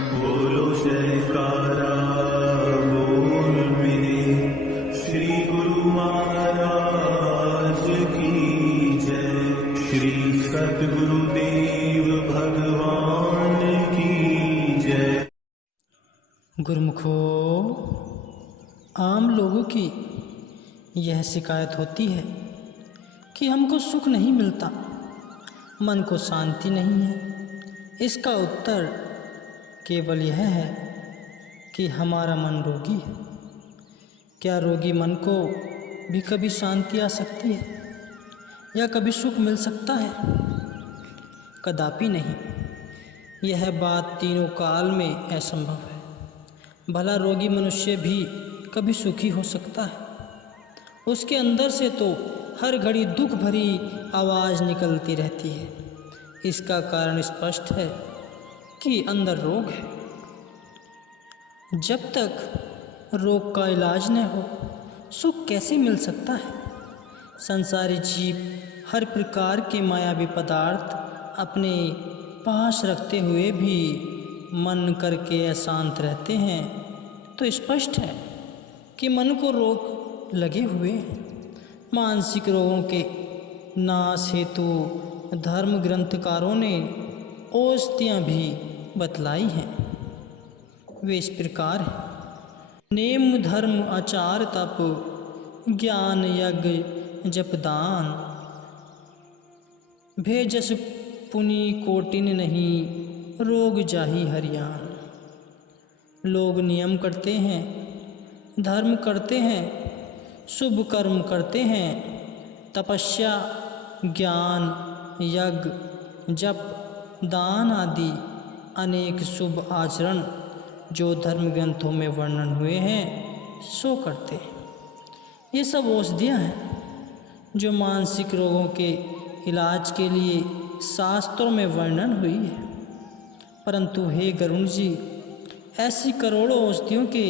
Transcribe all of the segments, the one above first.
बोलो जयकारा बोल मेरे श्री गुरु महाराज की जय। श्री सद्गुरुदेव भगवान की जय। गुरुमुखो, आम लोगों की यह शिकायत होती है कि हमको सुख नहीं मिलता, मन को शांति नहीं है। इसका उत्तर केवल यह है कि हमारा मन रोगी है। क्या रोगी मन को भी कभी शांति आ सकती है या कभी सुख मिल सकता है? कदापि नहीं। यह बात तीनों काल में असंभव है। भला रोगी मनुष्य भी कभी सुखी हो सकता है? उसके अंदर से तो हर घड़ी दुख भरी आवाज़ निकलती रहती है। इसका कारण स्पष्ट है कि अंदर रोग है। जब तक रोग का इलाज न हो, सुख कैसे मिल सकता है? संसारी जीव हर प्रकार के मायावी पदार्थ अपने पास रखते हुए भी मन करके अशांत रहते हैं, तो स्पष्ट है कि मन को रोग लगे हुए हैं। मानसिक रोगों के नाश हेतु धर्म ग्रंथकारों ने औषधियाँ भी बतलाई हैं। वे इस प्रकार हैं: नेम धर्म आचार तप ज्ञान यज्ञ जप दान, भेजस पुनि कोटिन नहीं रोग जाहि हरियाण। लोग नियम करते हैं, धर्म करते हैं, शुभ कर्म करते हैं, तपस्या ज्ञान यज्ञ जप दान आदि अनेक शुभ आचरण जो धर्म ग्रंथों में वर्णन हुए हैं सो करते हैं। ये सब औषधियाँ हैं जो मानसिक रोगों के इलाज के लिए शास्त्रों में वर्णन हुई है। परंतु हे गरुण जी, ऐसी करोड़ों औषधियों के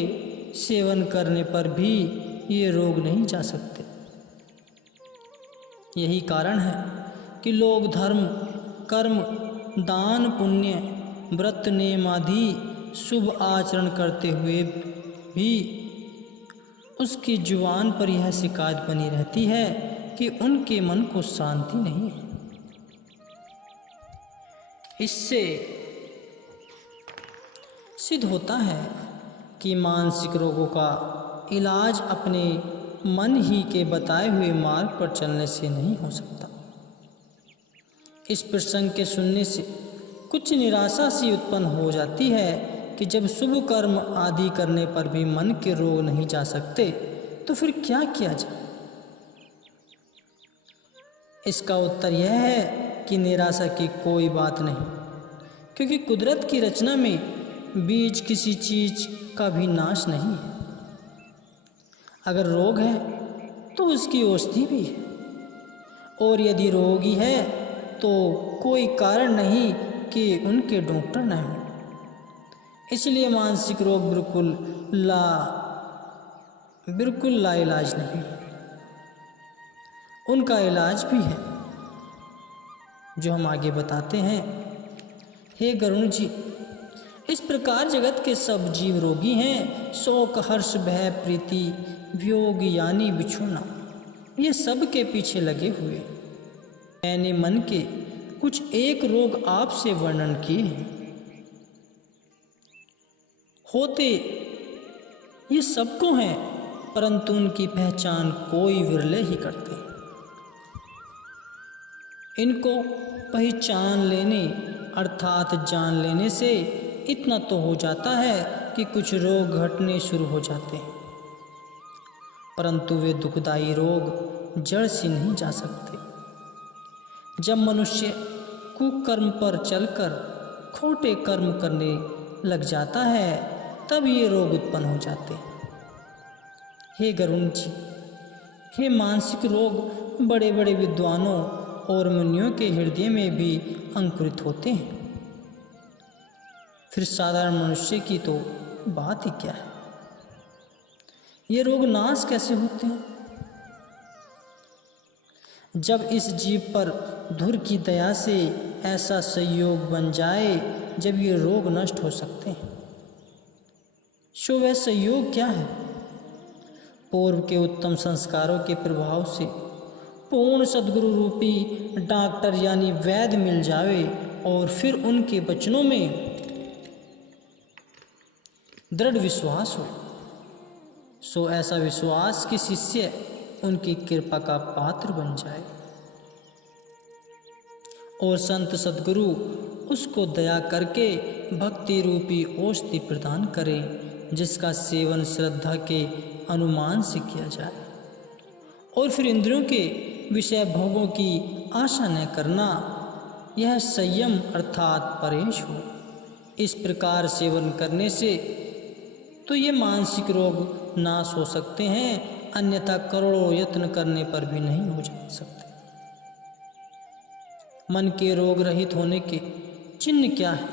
सेवन करने पर भी ये रोग नहीं जा सकते। यही कारण है कि लोग धर्म कर्म दान पुण्य व्रत नेम आदि शुभ आचरण करते हुए भी उसकी जुबान पर यह शिकायत बनी रहती है कि उनके मन को शांति नहीं है। इससे सिद्ध होता है कि मानसिक रोगों का इलाज अपने मन ही के बताए हुए मार्ग पर चलने से नहीं हो सकता। इस प्रसंग के सुनने से कुछ निराशा सी उत्पन्न हो जाती है कि जब शुभ कर्म आदि करने पर भी मन के रोग नहीं जा सकते तो फिर क्या किया जाए? इसका उत्तर यह है कि निराशा की कोई बात नहीं, क्योंकि कुदरत की रचना में बीज किसी चीज का भी नाश नहीं है। अगर रोग है तो उसकी औषधि भी है, और यदि रोगी है तो कोई कारण नहीं कि उनके डॉक्टर न हों। इसलिए मानसिक रोग बिल्कुल ला इलाज नहीं, उनका इलाज भी है जो हम आगे बताते हैं। हे गरुण जी, इस प्रकार जगत के सब जीव रोगी हैं। शोक हर्ष भय प्रीति वियोग यानी बिछुड़ना, ये सब के पीछे लगे हुए। मैंने मन के कुछ एक रोग आपसे वर्णन किए हैं। होते ये सबको हैं, परंतु उनकी पहचान कोई विरले ही करते हैं। इनको पहचान लेने अर्थात जान लेने से इतना तो हो जाता है कि कुछ रोग घटने शुरू हो जाते हैं, परंतु वे दुखदायी रोग जड़ से नहीं जा सकते। जब मनुष्य कुकर्म पर चलकर खोटे कर्म करने लग जाता है तब ये रोग उत्पन्न हो जाते हैं। हे गरुण जी, हे मानसिक रोग बड़े बड़े विद्वानों और मुनियों के हृदय में भी अंकुरित होते हैं, फिर साधारण मनुष्य की तो बात ही क्या है। ये रोग नाश कैसे होते हैं? जब इस जीव पर धुर की दया से ऐसा संयोग बन जाए जब ये रोग नष्ट हो सकते हैं। सो वह संयोग क्या है? पूर्व के उत्तम संस्कारों के प्रभाव से पूर्ण सद्गुरु रूपी डॉक्टर यानी वैद्य मिल जावे और फिर उनके वचनों में दृढ़ विश्वास हो। सो ऐसा विश्वास कि शिष्य उनकी कृपा का पात्र बन जाए और संत सद्गुरु उसको दया करके भक्ति रूपी औषधि प्रदान करें, जिसका सेवन श्रद्धा के अनुमान से किया जाए और फिर इंद्रियों के विषय भोगों की आशा न करना, यह संयम अर्थात परहेज हो। इस प्रकार सेवन करने से तो ये मानसिक रोग नाश हो सकते हैं, अन्यथा करोड़ों यत्न करने पर भी नहीं हो जा सकते। मन के रोग रहित होने के चिन्ह क्या है?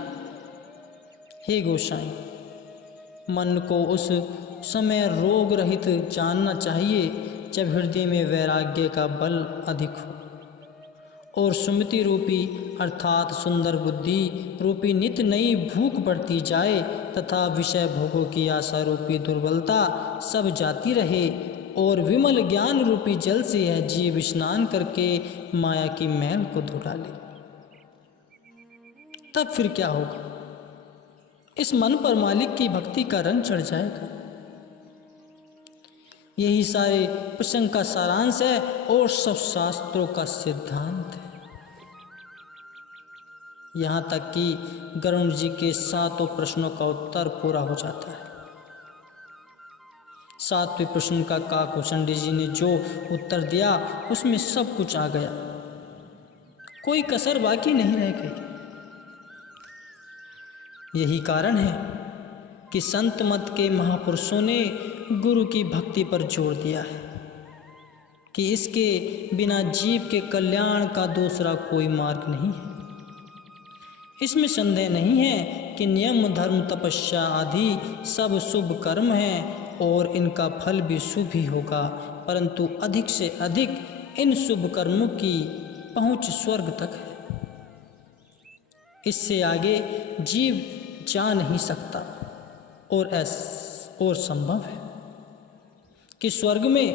हे गोसाई, मन को उस समय रोग रहित जानना चाहिए जब हृदय में वैराग्य का बल अधिक हो और सुमति रूपी अर्थात सुंदर बुद्धि रूपी नित्य नई भूख बढ़ती जाए तथा विषय भोगों की आशा रूपी दुर्बलता सब जाती रहे और विमल ज्ञान रूपी जल से यह जीव स्नान करके माया की मैल को धो डाले। तब फिर क्या होगा? इस मन पर मालिक की भक्ति का रंग चढ़ जाएगा। यही सारे प्रसंग का सारांश है और सब शास्त्रों का सिद्धांत है। यहाँ तक कि गरुड़ जी के 7 प्रश्नों का उत्तर पूरा हो जाता है। 7वें प्रश्न का काकभूषण जी ने जो उत्तर दिया उसमें सब कुछ आ गया, कोई कसर बाकी नहीं रह गई। यही कारण है कि संत मत के महापुरुषों ने गुरु की भक्ति पर जोर दिया है कि इसके बिना जीव के कल्याण का दूसरा कोई मार्ग नहीं है। इसमें संदेह नहीं है कि नियम धर्म तपस्या आदि सब शुभ कर्म हैं और इनका फल भी शुभ ही होगा, परंतु अधिक से अधिक इन शुभ कर्मों की पहुंच स्वर्ग तक है। इससे आगे जीव जा नहीं सकता और संभव है कि स्वर्ग में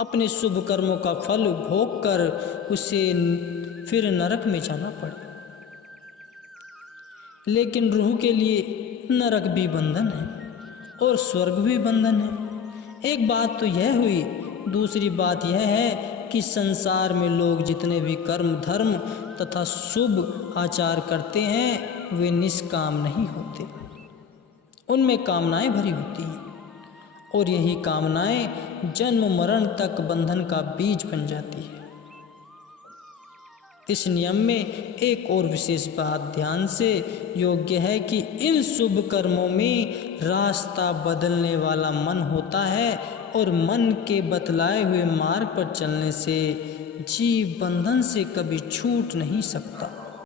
अपने शुभ कर्मों का फल भोग कर उसे फिर नरक में जाना पड़े। लेकिन रूह के लिए नरक भी बंधन है और स्वर्ग भी बंधन है। एक बात तो यह हुई, दूसरी बात यह है कि संसार में लोग जितने भी कर्म धर्म तथा शुभ आचार करते हैं वे निष्काम नहीं होते, उनमें कामनाएं भरी होती हैं और यही कामनाएं जन्म मरण तक बंधन का बीज बन जाती है। इस नियम में एक और विशेष बात ध्यान से योग्य है कि इन शुभ कर्मों में रास्ता बदलने वाला मन होता है और मन के बतलाए हुए मार्ग पर चलने से जीव बंधन से कभी छूट नहीं सकता।